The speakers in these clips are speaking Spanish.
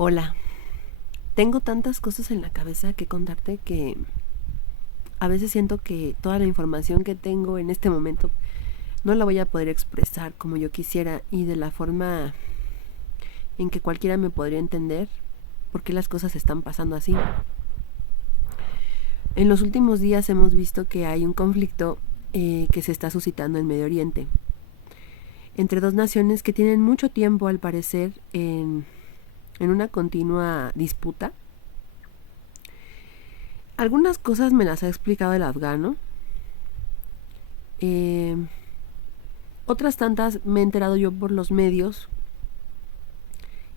Hola, tengo tantas cosas en la cabeza que contarte que a veces siento que toda la información que tengo en este momento no la voy a poder expresar como yo quisiera y de la forma en que cualquiera me podría entender por qué las cosas están pasando así. En los últimos días hemos visto que hay un conflicto que se está suscitando en Medio Oriente entre dos naciones que tienen mucho tiempo al parecer en una continua disputa. Algunas cosas me las ha explicado el afgano. Eh, Otras tantas me he enterado yo por los medios.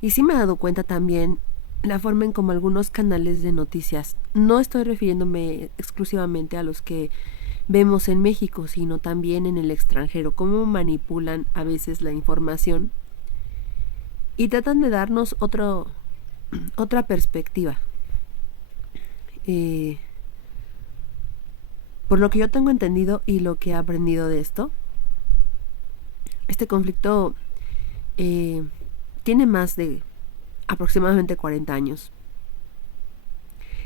Y sí me he dado cuenta también la forma en como algunos canales de noticias, no estoy refiriéndome exclusivamente a los que vemos en México, sino también en el extranjero, cómo manipulan a veces la información y tratan de darnos otra perspectiva. Eh, por lo que yo tengo entendido y lo que he aprendido de esto, este conflicto eh, tiene más de aproximadamente 40 años,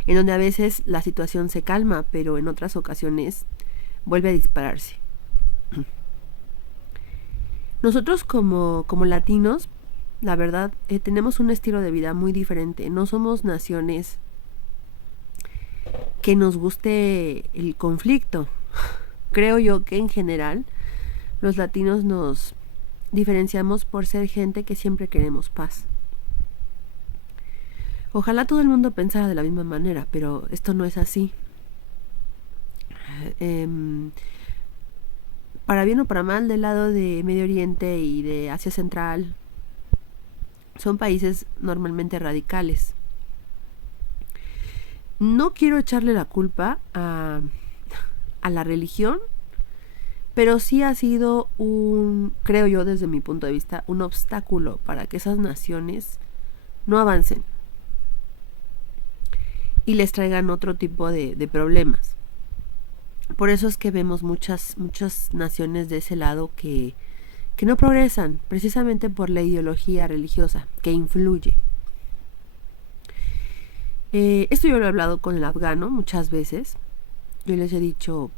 en donde a veces la situación se calma, pero en otras ocasiones vuelve a dispararse. Nosotros como latinos, la verdad, tenemos un estilo de vida muy diferente. No somos naciones que nos guste el conflicto. Creo yo que en general los latinos nos diferenciamos por ser gente que siempre queremos paz. Ojalá todo el mundo pensara de la misma manera, pero esto no es así. Eh, para bien o para mal, del lado de Medio Oriente y de Asia Central, son países normalmente radicales. No quiero echarle la culpa a la religión, pero sí ha sido creo yo desde mi punto de vista, un obstáculo para que esas naciones no avancen y les traigan otro tipo de problemas. Por eso es que vemos muchas naciones de ese lado que no progresan, precisamente por la ideología religiosa que influye. Esto yo lo he hablado con el afgano muchas veces. Yo les he dicho,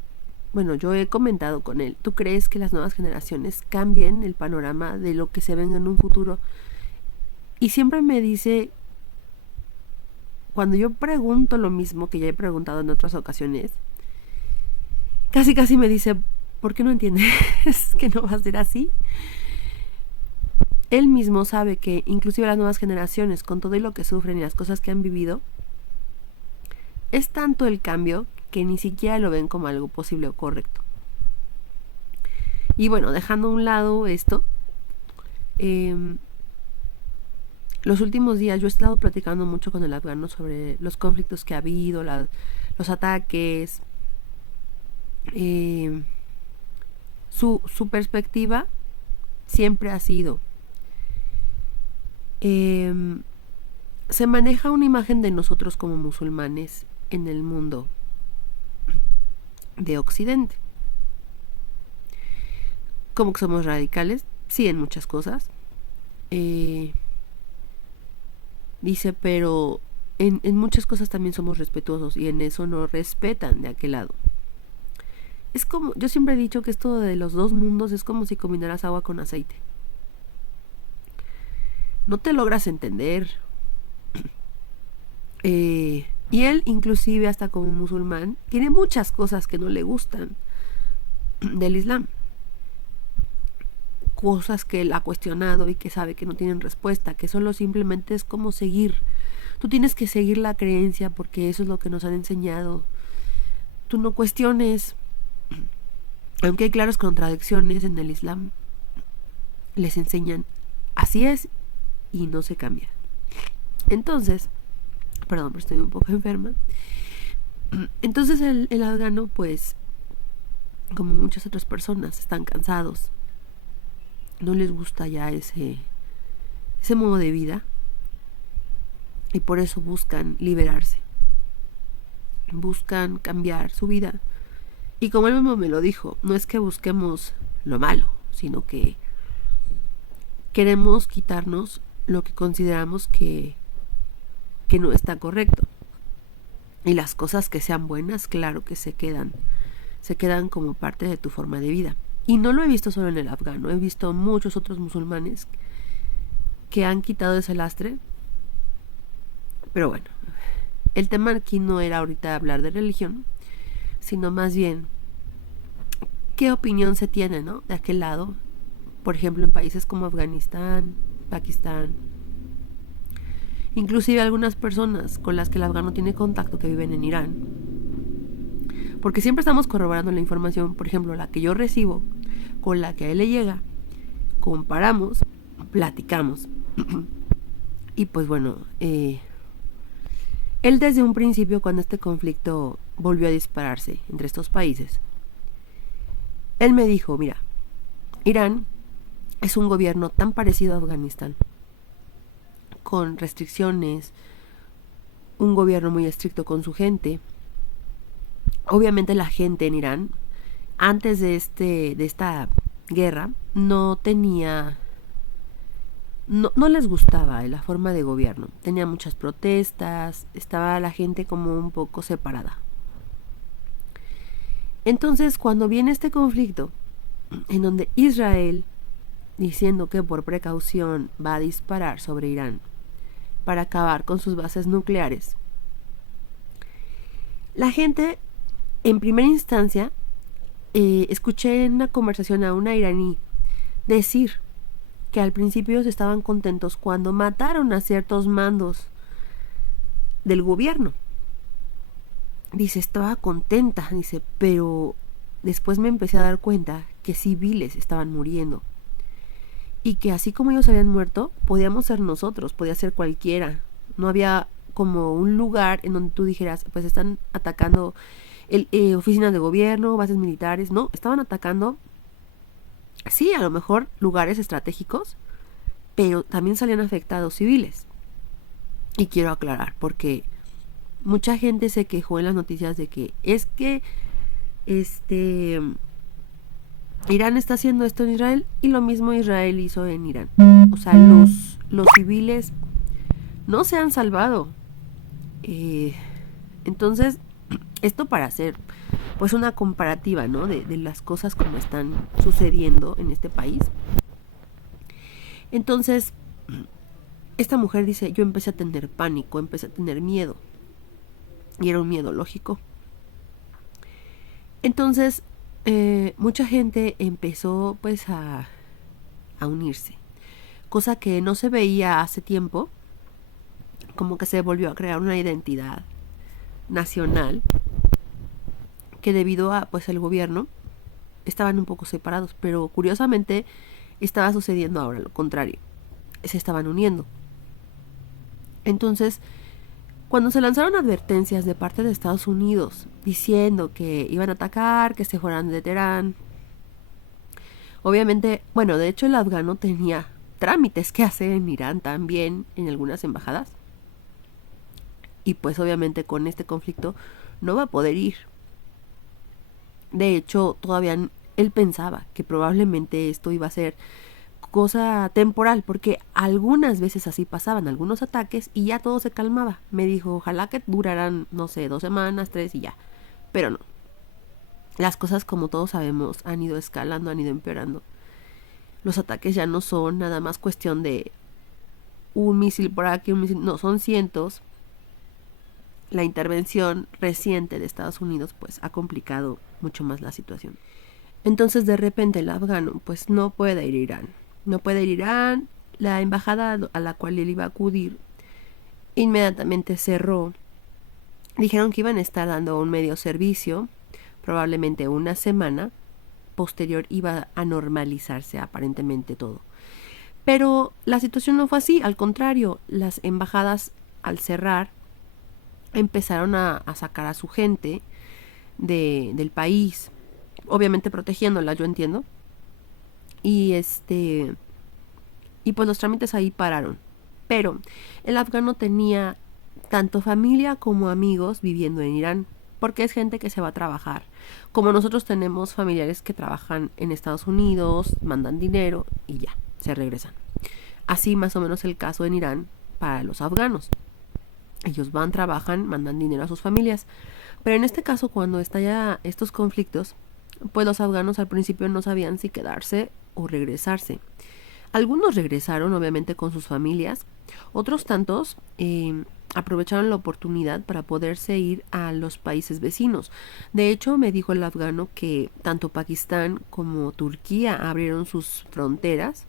bueno, yo he comentado con él, ¿tú crees que las nuevas generaciones cambien el panorama de lo que se venga en un futuro? Y siempre me dice, cuando yo pregunto lo mismo que ya he preguntado en otras ocasiones, casi me dice, ¿por qué no entiendes que no va a ser así? Él mismo sabe que inclusive las nuevas generaciones, con todo y lo que sufren y las cosas que han vivido, es tanto el cambio que ni siquiera lo ven como algo posible o correcto. Y bueno, dejando a un lado esto, los últimos días yo he estado platicando mucho con el afgano sobre los conflictos que ha habido, los ataques. Su perspectiva siempre ha sido, se maneja una imagen de nosotros como musulmanes en el mundo de Occidente, como que somos radicales, sí, en muchas cosas. Dice, pero en muchas cosas también somos respetuosos y en eso no respetan de aquel lado. Es como, yo siempre he dicho que esto de los dos mundos es como si combinaras agua con aceite. No te logras entender. Y él, inclusive hasta como musulmán, tiene muchas cosas que no le gustan del Islam. Cosas que él ha cuestionado y que sabe que no tienen respuesta, que solo simplemente es como seguir. Tú tienes que seguir la creencia porque eso es lo que nos han enseñado. Tú no cuestiones. Aunque hay claras contradicciones en el Islam, les enseñan así es y no se cambia. Entonces, perdón, pero estoy un poco enferma. Entonces el afgano, pues, como muchas otras personas, están cansados. No les gusta ya ese modo de vida. Y por eso buscan liberarse. Buscan cambiar su vida. Y como él mismo me lo dijo, no es que busquemos lo malo, sino que queremos quitarnos lo que consideramos que que no está correcto. Y las cosas que sean buenas, claro que se quedan como parte de tu forma de vida. Y no lo he visto solo en el afgano, he visto muchos otros musulmanes que han quitado ese lastre. Pero bueno, el tema aquí no era ahorita hablar de religión, sino más bien qué opinión se tiene, ¿no? De aquel lado, por ejemplo, en países como Afganistán, Pakistán, inclusive algunas personas con las que el afgano tiene contacto que viven en Irán. Porque siempre estamos corroborando la información, por ejemplo, la que yo recibo con la que a él le llega, comparamos, platicamos. Y pues bueno, él desde un principio, cuando este conflicto volvió a dispararse entre estos países, él me dijo, mira, Irán es un gobierno tan parecido a Afganistán, con restricciones, un gobierno muy estricto con su gente. Obviamente la gente en Irán, antes de esta guerra, no les gustaba la forma de gobierno. Tenía muchas protestas, estaba la gente como un poco separada. Entonces, cuando viene este conflicto, en donde Israel, diciendo que por precaución va a disparar sobre Irán para acabar con sus bases nucleares, la gente, en primera instancia, escuché en una conversación a una iraní decir que al principio ellos estaban contentos cuando mataron a ciertos mandos del gobierno. Dice, estaba contenta, dice, pero después me empecé a dar cuenta que civiles estaban muriendo. Y que así como ellos habían muerto, podíamos ser nosotros, podía ser cualquiera. No había como un lugar en donde tú dijeras, pues están atacando oficinas de gobierno, bases militares. No, estaban atacando, sí, a lo mejor lugares estratégicos, pero también salían afectados civiles. Y quiero aclarar, porque mucha gente se quejó en las noticias de que es que Irán está haciendo esto en Israel y lo mismo Israel hizo en Irán. O sea, los civiles no se han salvado. Entonces, esto para hacer pues una comparativa, ¿no? De las cosas como están sucediendo en este país. Entonces, esta mujer dice, yo empecé a tener pánico, empecé a tener miedo. Y era un miedo lógico. Entonces, mucha gente empezó pues a unirse, cosa que no se veía hace tiempo, como que se volvió a crear una identidad nacional que debido a pues el gobierno estaban un poco separados, pero curiosamente estaba sucediendo ahora lo contrario, se estaban uniendo. Entonces, cuando se lanzaron advertencias de parte de Estados Unidos diciendo que iban a atacar, que se fueran de Teherán, obviamente, bueno, de hecho el afgano tenía trámites que hacer en Irán también, en algunas embajadas. Y pues obviamente con este conflicto no va a poder ir. De hecho, todavía él pensaba que probablemente esto iba a ser cosa temporal, porque algunas veces así pasaban, algunos ataques y ya todo se calmaba. Me dijo, ojalá que duraran, no sé, 2 semanas, 3 y ya. Pero no. Las cosas, como todos sabemos, han ido escalando, han ido empeorando. Los ataques ya no son nada más cuestión de un misil por aquí, un misil, no, son cientos. La intervención reciente de Estados Unidos pues ha complicado mucho más la situación. Entonces de repente el afgano pues no puede ir a Irán. No puede ir a Irán. La embajada a la cual él iba a acudir inmediatamente cerró. Dijeron que iban a estar dando un medio servicio, probablemente una semana. Posterior iba a normalizarse aparentemente todo. Pero la situación no fue así, al contrario, las embajadas al cerrar empezaron a sacar a su gente del país, obviamente protegiéndola, yo entiendo. Y pues los trámites ahí pararon. Pero el afgano tenía tanto familia como amigos viviendo en Irán, porque es gente que se va a trabajar. Como nosotros tenemos familiares que trabajan en Estados Unidos, mandan dinero y ya, se regresan. Así más o menos el caso en Irán para los afganos. Ellos van, trabajan, mandan dinero a sus familias. Pero en este caso, cuando estallan estos conflictos, pues los afganos al principio no sabían si quedarse o regresarse. Algunos regresaron, obviamente, con sus familias. Otros tantos aprovecharon la oportunidad para poderse ir a los países vecinos. De hecho, me dijo el afgano que tanto Pakistán como Turquía abrieron sus fronteras.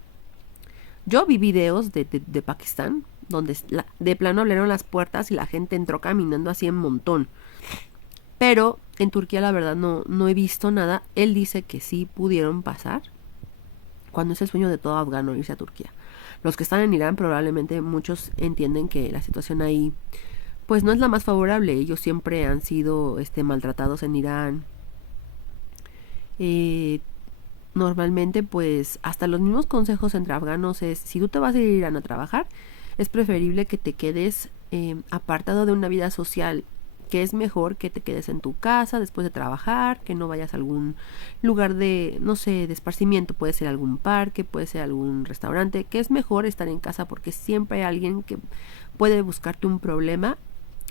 Yo vi videos de Pakistán donde de plano abrieron las puertas y la gente entró caminando así en montón. Pero en Turquía la verdad no he visto nada. Él dice que sí pudieron pasar, cuando es el sueño de todo afgano irse a Turquía. Los que están en Irán probablemente muchos entienden que la situación ahí pues no es la más favorable. Ellos siempre han sido maltratados en Irán. Normalmente pues hasta los mismos consejos entre afganos es, si tú te vas a ir a Irán a trabajar, es preferible que te quedes apartado de una vida social, que es mejor que te quedes en tu casa después de trabajar, que no vayas a algún lugar de, no sé, de esparcimiento, puede ser algún parque, puede ser algún restaurante, que es mejor estar en casa porque siempre hay alguien que puede buscarte un problema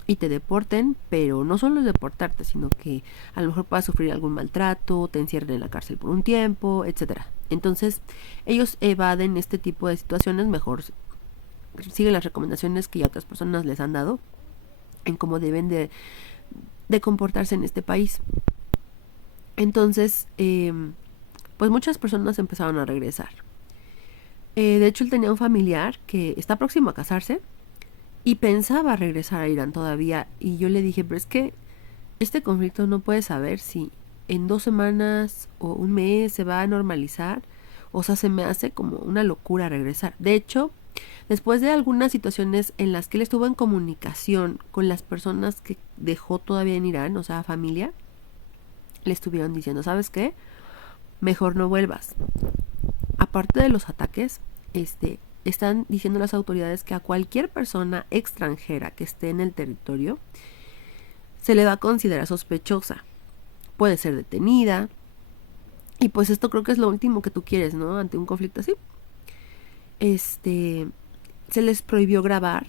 y te deporten, pero no solo es deportarte, sino que a lo mejor puedas sufrir algún maltrato, te encierren en la cárcel por un tiempo, etcétera. Entonces, ellos evaden este tipo de situaciones, mejor siguen las recomendaciones que ya otras personas les han dado en cómo deben de comportarse en este país. Entonces, pues muchas personas empezaron a regresar. De hecho, él tenía un familiar que está próximo a casarse y pensaba regresar a Irán todavía. Y yo le dije, pero es que este conflicto no puedes saber si en 2 semanas o un mes se va a normalizar. O sea, se me hace como una locura regresar. De hecho, después de algunas situaciones en las que él estuvo en comunicación con las personas que dejó todavía en Irán, o sea, familia, le estuvieron diciendo, ¿sabes qué? Mejor no vuelvas. Aparte de los ataques, están diciendo las autoridades que a cualquier persona extranjera que esté en el territorio se le va a considerar sospechosa. Puede ser detenida. Y pues esto creo que es lo último que tú quieres, ¿no? Ante un conflicto así. Se les prohibió grabar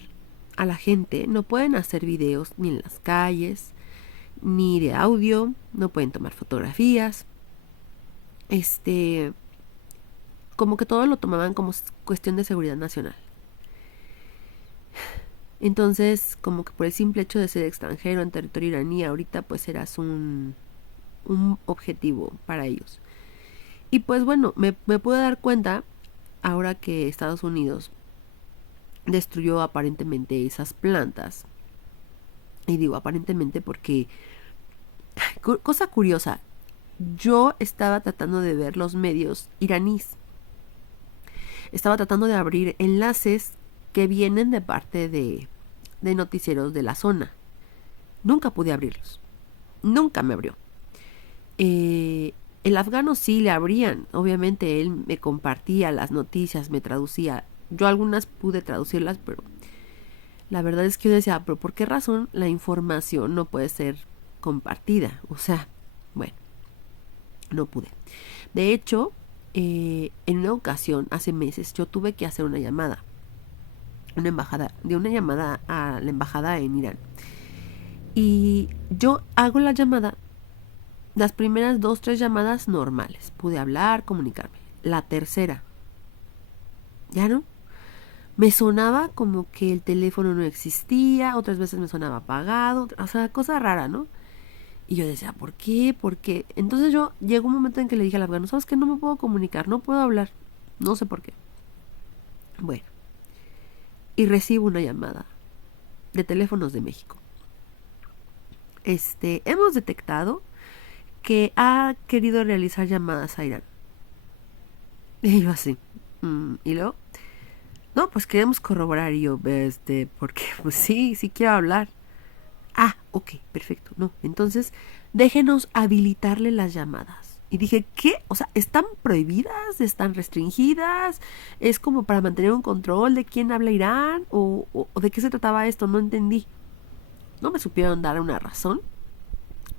a la gente. No pueden hacer videos ni en las calles, ni de audio. No pueden tomar fotografías. Como que todo lo tomaban como cuestión de seguridad nacional. Entonces, como que por el simple hecho de ser extranjero en territorio iraní, ahorita pues eras un objetivo para ellos. Y pues bueno, me pude dar cuenta ahora que Estados Unidos destruyó aparentemente esas plantas. Y digo aparentemente porque, cosa curiosa, yo estaba tratando de ver los medios iraníes. Estaba tratando de abrir enlaces que vienen de parte de noticieros de la zona. Nunca pude abrirlos. Nunca me abrió. El afgano sí le abrían. Obviamente él me compartía las noticias, me traducía. Yo algunas pude traducirlas, pero la verdad es que yo decía, pero ¿por qué razón la información no puede ser compartida? O sea, bueno, no pude. De hecho, en una ocasión, hace meses, yo tuve que hacer una llamada a la embajada en Irán. Y yo hago la llamada, las primeras 2, 3 llamadas normales. Pude hablar, comunicarme. La tercera, ya no. Me sonaba como que el teléfono no existía, otras veces me sonaba apagado, o sea, cosa rara, ¿no? Y yo decía, ¿por qué? ¿Por qué? Entonces yo llegó un momento en que le dije al afgano, ¿sabes qué? No me puedo comunicar, no puedo hablar. No sé por qué. Bueno, y recibo una llamada de Teléfonos de México. Hemos detectado que ha querido realizar llamadas a Irán. Y yo así. Y luego, no, pues queremos corroborar. Y yo, porque pues sí quiero hablar. Ah, ok, perfecto. No, entonces déjenos habilitarle las llamadas. Y dije, ¿qué? O sea, ¿están prohibidas? ¿Están restringidas? ¿Es como para mantener un control de quién habla Irán? ¿O de qué se trataba esto? No entendí. No me supieron dar una razón.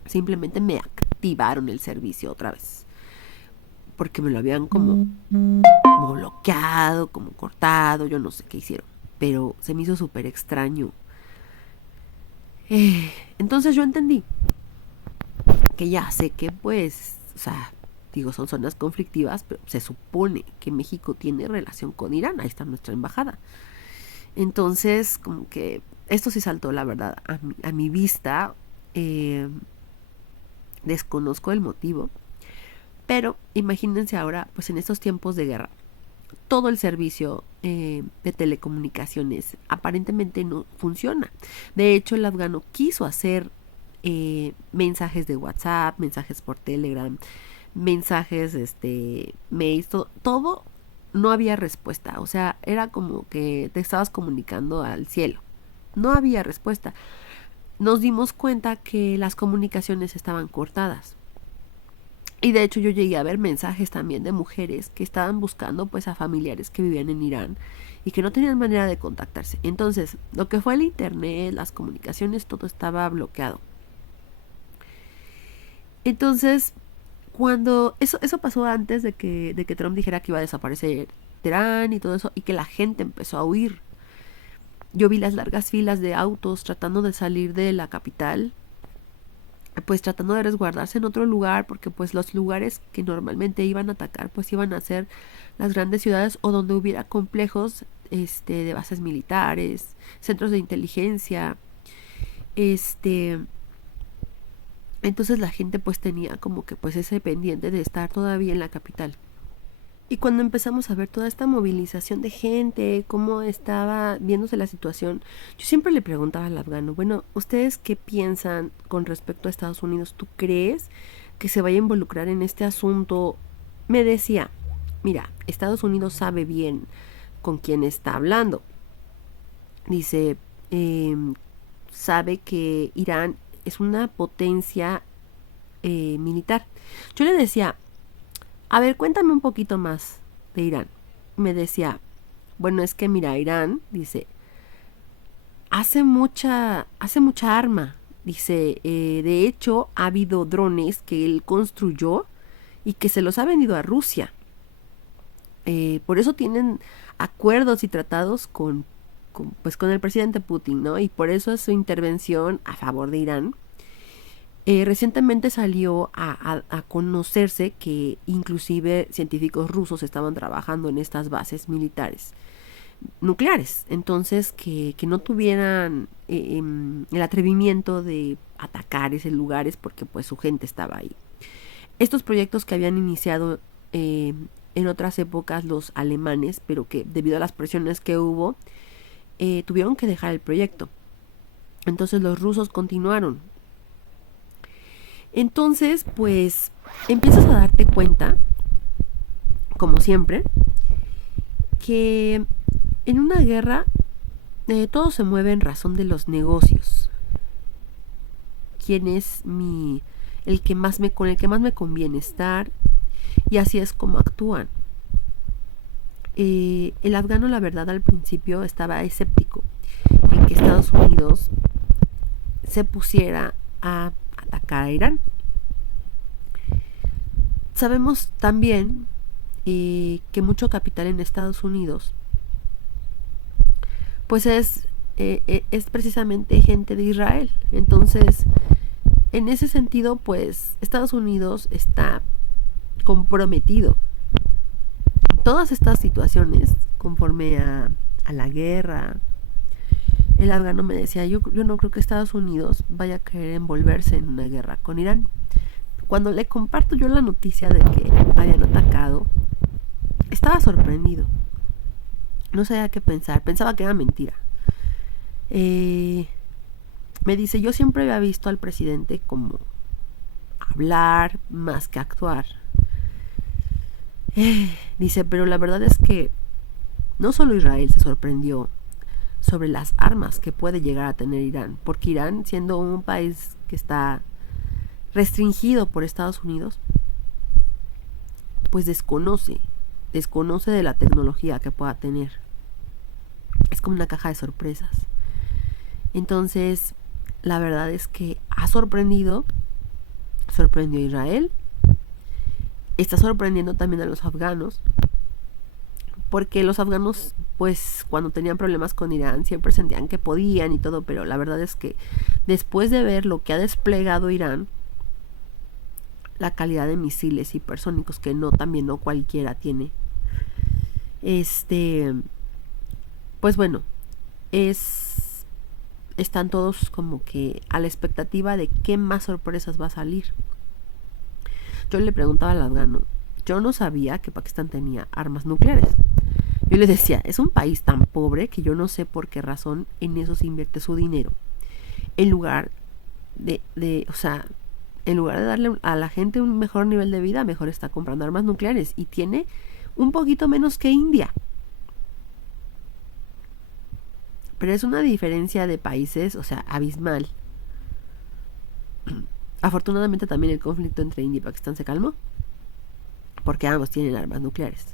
Simplemente me activaron el servicio otra vez. Porque me lo habían como bloqueado, como cortado, yo no sé qué hicieron. Pero se me hizo súper extraño. Entonces yo entendí que ya sé que pues, o sea, digo, son zonas conflictivas, pero se supone que México tiene relación con Irán, ahí está nuestra embajada. Entonces, como que esto sí saltó, la verdad, a mi vista. eh, Desconozco el motivo, pero imagínense ahora, pues en estos tiempos de guerra, todo el servicio de telecomunicaciones aparentemente no funciona. De hecho, el afgano quiso hacer mensajes de WhatsApp, mensajes por Telegram, mensajes, mails, todo, no había respuesta. O sea, era como que te estabas comunicando al cielo. No había respuesta. Nos dimos cuenta que las comunicaciones estaban cortadas. Y de hecho yo llegué a ver mensajes también de mujeres que estaban buscando pues a familiares que vivían en Irán y que no tenían manera de contactarse. Entonces, lo que fue el internet, las comunicaciones, todo estaba bloqueado. Entonces, cuando eso pasó antes de que Trump dijera que iba a desaparecer Teherán y todo eso, y que la gente empezó a huir. Yo vi las largas filas de autos tratando de salir de la capital, pues tratando de resguardarse en otro lugar, porque pues los lugares que normalmente iban a atacar pues iban a ser las grandes ciudades o donde hubiera complejos de bases militares, centros de inteligencia. este entonces la gente pues tenía como que pues ese pendiente de estar todavía en la capital. Y cuando empezamos a ver toda esta movilización de gente, cómo estaba viéndose la situación, yo siempre le preguntaba al afgano, bueno, ¿ustedes qué piensan con respecto a Estados Unidos? ¿Tú crees que se vaya a involucrar en este asunto? Me decía, mira, Estados Unidos sabe bien con quién está hablando. Dice, sabe que Irán es una potencia militar. Yo le decía, a ver, cuéntame un poquito más de Irán. Me decía, bueno, es que mira, Irán, dice, hace mucha arma. Dice, de hecho, ha habido drones que él construyó y que se los ha vendido a Rusia. Por eso tienen acuerdos y tratados pues, con el presidente Putin, ¿no? Y por eso es su intervención a favor de Irán. Recientemente salió a conocerse que inclusive científicos rusos estaban trabajando en estas bases militares nucleares. Entonces, que no tuvieran el atrevimiento de atacar esos lugares porque pues su gente estaba ahí. Estos proyectos que habían iniciado en otras épocas los alemanes, pero que debido a las presiones que hubo, tuvieron que dejar el proyecto. Entonces los rusos continuaron. Entonces, pues, empiezas a darte cuenta, como siempre, que en una guerra todo se mueve en razón de los negocios. ¿Quién es con el que más me conviene estar? Y así es como actúan. El afgano, la verdad, al principio estaba escéptico en que Estados Unidos se pusiera a atacar a Irán. Sabemos también que mucho capital en Estados Unidos pues es precisamente gente de Israel. Entonces, en ese sentido, pues Estados Unidos está comprometido. Todas estas situaciones, conforme a la guerra, el afgano me decía, yo no creo que Estados Unidos vaya a querer envolverse en una guerra con Irán. Cuando le comparto yo la noticia de que habían atacado, estaba sorprendido. No sabía qué pensar, pensaba que era mentira. Me dice, yo siempre había visto al presidente como hablar más que actuar. Dice, pero la verdad es que no solo Israel se sorprendió sobre las armas que puede llegar a tener Irán, porque Irán, siendo un país que está restringido por Estados Unidos, pues desconoce de la tecnología que pueda tener. Es como una caja de sorpresas. Entonces, la verdad es que sorprendió a Israel, está sorprendiendo también a los afganos, porque los afganos pues cuando tenían problemas con Irán siempre sentían que podían y todo, pero la verdad es que después de ver lo que ha desplegado Irán, la calidad de misiles hipersónicos que también no cualquiera tiene, pues bueno, están todos como que a la expectativa de qué más sorpresas va a salir. Yo le preguntaba al afgano, yo no sabía que Pakistán tenía armas nucleares. Yo le decía, es un país tan pobre que yo no sé por qué razón en eso se invierte su dinero. En lugar o sea, en lugar de darle a la gente un mejor nivel de vida, mejor está comprando armas nucleares. Y tiene un poquito menos que India. Pero es una diferencia de países, o sea, abismal. Afortunadamente también el conflicto entre India y Pakistán se calmó, porque ambos tienen armas nucleares.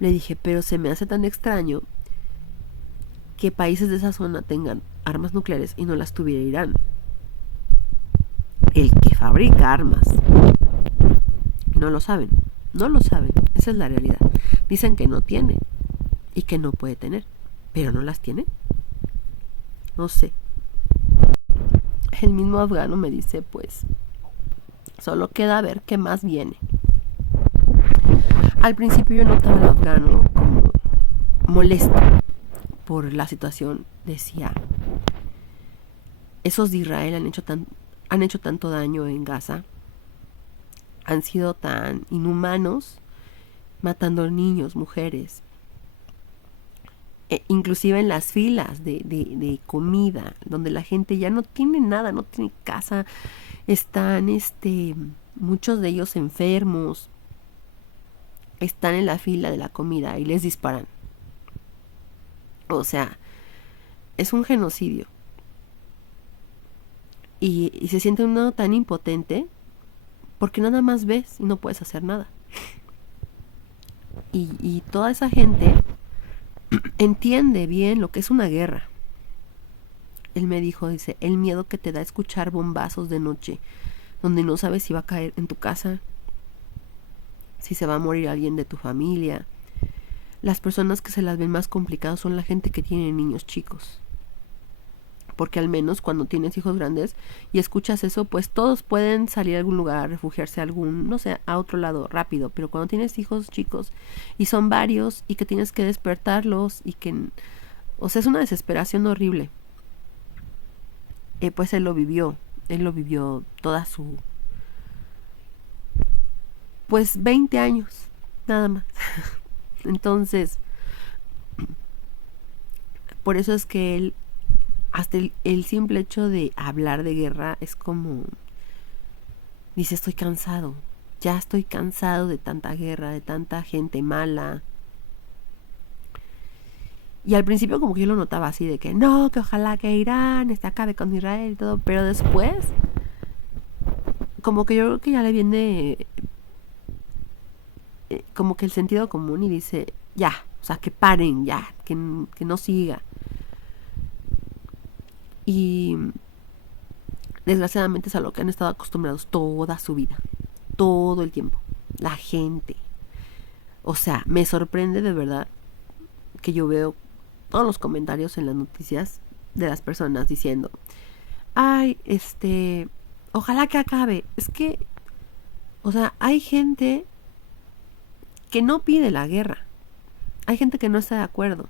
Le dije, pero se me hace tan extraño que países de esa zona tengan armas nucleares y no las tuviera Irán. El que fabrica armas. No lo saben, esa es la realidad. Dicen que no tiene y que no puede tener, pero no las tiene. No sé. El mismo afgano me dice, pues, solo queda ver qué más viene. Al principio yo notaba al afgano como molesto por la situación. Decía, esos de Israel han hecho tanto daño en Gaza, han sido tan inhumanos, matando niños, mujeres, inclusive en las filas de comida, donde la gente ya no tiene nada, no tiene casa, están muchos de ellos enfermos, están en la fila de la comida y les disparan. O sea, es un genocidio. Y se siente uno tan impotente porque nada más ves y no puedes hacer nada. Y toda esa gente entiende bien lo que es una guerra. Él me dijo, dice, el miedo que te da escuchar bombazos de noche, donde no sabes si va a caer en tu casa, si se va a morir alguien de tu familia. Las personas que se las ven más complicadas son la gente que tiene niños chicos. Porque al menos cuando tienes hijos grandes y escuchas eso, pues todos pueden salir a algún lugar, refugiarse a a otro lado rápido. Pero cuando tienes hijos chicos y son varios y que tienes que despertarlos y que, o sea, es una desesperación horrible. Pues él lo vivió toda pues 20 años, nada más. Entonces, por eso es que él, hasta el simple hecho de hablar de guerra es como, dice, ya estoy cansado de tanta guerra, de tanta gente mala. Y al principio como que yo lo notaba así de que no, que ojalá que Irán acabe con Israel y todo, pero después como que yo creo que ya le viene como que el sentido común y dice, ya, o sea, que paren, ya, que no siga. Y desgraciadamente es a lo que han estado acostumbrados toda su vida, todo el tiempo, la gente. O sea, me sorprende de verdad que yo veo todos los comentarios en las noticias de las personas diciendo, ay, ojalá que acabe. Es que, o sea, hay gente que no pide la guerra, hay gente que no está de acuerdo.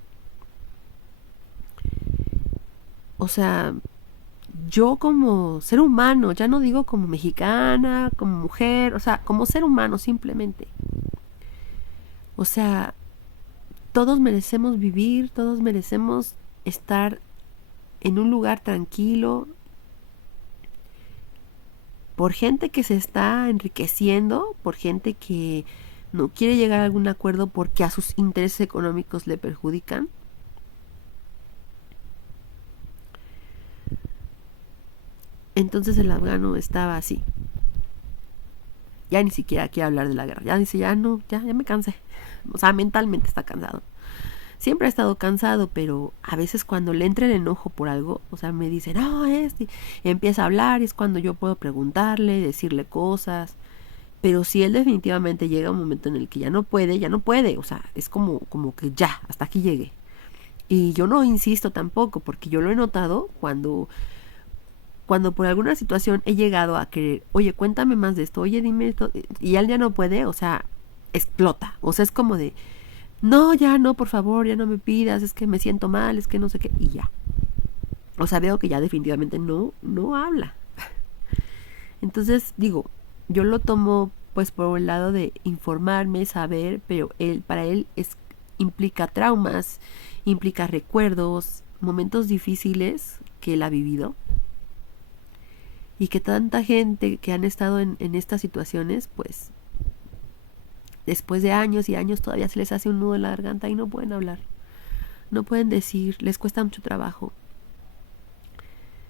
O sea, yo como ser humano, ya no digo como mexicana, como mujer, o sea, como ser humano simplemente. O sea, todos merecemos vivir, todos merecemos estar en un lugar tranquilo, por gente que se está enriqueciendo, por gente que no quiere llegar a algún acuerdo porque a sus intereses económicos le perjudican. Entonces el afgano estaba así. Ya ni siquiera quiere hablar de la guerra. Ya dice, ya no, ya me cansé. O sea, mentalmente está cansado. Siempre ha estado cansado, pero a veces cuando le entra el enojo por algo, o sea, me dice, no, empieza a hablar, y es cuando yo puedo preguntarle, decirle cosas. Pero si él definitivamente llega a un momento en el que ya no puede, ya no puede. O sea, es como que ya, hasta aquí llegue. Y yo no insisto tampoco, porque yo lo he notado cuando por alguna situación he llegado a querer, oye, cuéntame más de esto, oye, dime esto, y él ya no puede, o sea, explota. O sea, es como de, no, ya no, por favor, ya no me pidas, es que me siento mal, es que no sé qué, y ya. O sea, veo que ya definitivamente no habla. Entonces, digo, yo lo tomo pues por el lado de informarme, saber, pero para él implica traumas, implica recuerdos, momentos difíciles que él ha vivido y que tanta gente que han estado en estas situaciones, pues después de años y años todavía se les hace un nudo en la garganta y no pueden hablar, no pueden decir, les cuesta mucho trabajo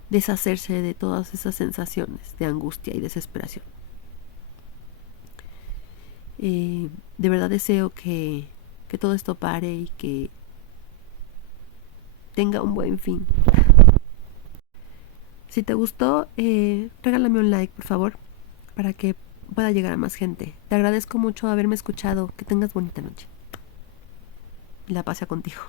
deshacerse de todas esas sensaciones de angustia y desesperación. De verdad deseo que todo esto pare y que tenga un buen fin. Si te gustó, regálame un like, por favor, para que pueda llegar a más gente. Te agradezco mucho haberme escuchado. Que tengas bonita noche. La paz sea contigo.